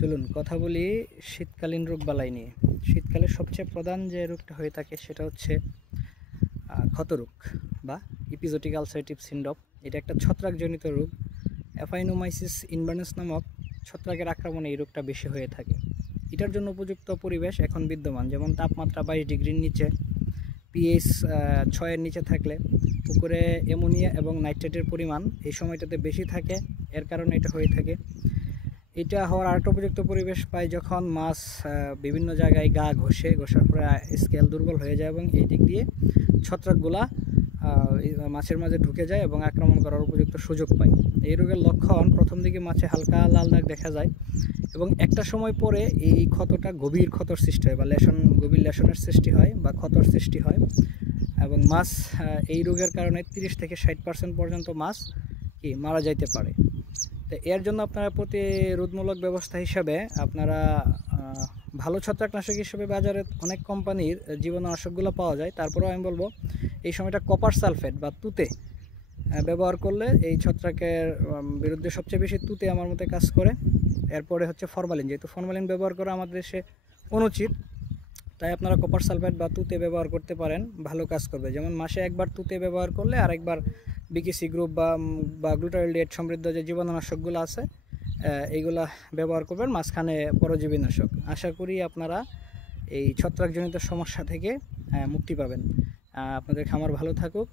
চলুন কথা বলি শীতকালীন রোগবালাই নিয়ে। শীতকালে সবচেয়ে প্রধান যে রোগটা হয়ে থাকে সেটা হচ্ছে ক্ষতরোগ বা ইপিজোটিক আলসারেটিভ সিনড্রোম। এটা একটা ছত্রাকজনিত রোগ। অ্যাফাইনোমাইসিস ইনভার্নাস নামক ছত্রাকের আক্রমণে এই রোগটা বেশি হয়ে থাকে। এটার জন্য উপযুক্ত পরিবেশ এখন বিদ্যমান, যেমন তাপমাত্রা 22 ডিগ্রির নিচে, পিএইচ 6-এর নিচে থাকলে, পুকুরে অ্যামোনিয়া এবং নাইট্রেটের পরিমাণ এই সময়টাতে বেশি থাকে, এর কারণে এটা হয়ে থাকে। এটা হওয়ার আরেকটা উপযুক্ত পরিবেশ পায় যখন মাছ বিভিন্ন জায়গায় গা ঘষার পরে স্কেল দুর্বল হয়ে যায় এবং এই দিক দিয়ে ছত্রাকগুলা মাছের মাঝে ঢুকে যায় এবং আক্রমণ করার উপযুক্ত সুযোগ পায়। এই রোগের লক্ষণ প্রথম দিকে মাছে হালকা লাল দাগ দেখা যায় এবং একটা সময় পরে এই ক্ষতটা গভীর ক্ষতর সৃষ্টি হয় বা গভীর লেশনের সৃষ্টি হয় বা ক্ষতর সৃষ্টি হয় এবং মাছ এই রোগের কারণে 30 থেকে 60% পর্যন্ত মাছ মারা যাইতে পারে। তো এর জন্য আপনারা প্রতিরোধমূলক ব্যবস্থা হিসাবে আপনারা ভালো ছত্রাকনাশক হিসেবে বাজারে অনেক কোম্পানির জীবাণুনাশকগুলো পাওয়া যায়। তারপরেও আমি বলবো এই সময়টা কপার সালফেট বা তুতে ব্যবহার করলে এই ছত্রাকের বিরুদ্ধে সবচেয়ে বেশি তুতে আমার মতে কাজ করে। এরপরে হচ্ছে ফরমালিন, যেহেতু ফরমালিন ব্যবহার করা আমাদের দেশে অনুচিত, তাই আপনারা কপার সালফেট বা তুতে ব্যবহার করতে পারেন, ভালো কাজ করবে। যেমন মাসে একবার তুতে ব্যবহার করলে আরেকবার বিকেসি গ্রুপ বা গ্লুটারিলডিহাইড সমৃদ্ধ যে জীবাণুনাশকগুলো আছে এইগুলা ব্যবহার করবেন, মাঝখানে পরজীবীনাশক। আশা করি আপনারা এই ছত্রাকজনিত সমস্যা থেকে মুক্তি পাবেন। আপনাদের খামার ভালো থাকুক।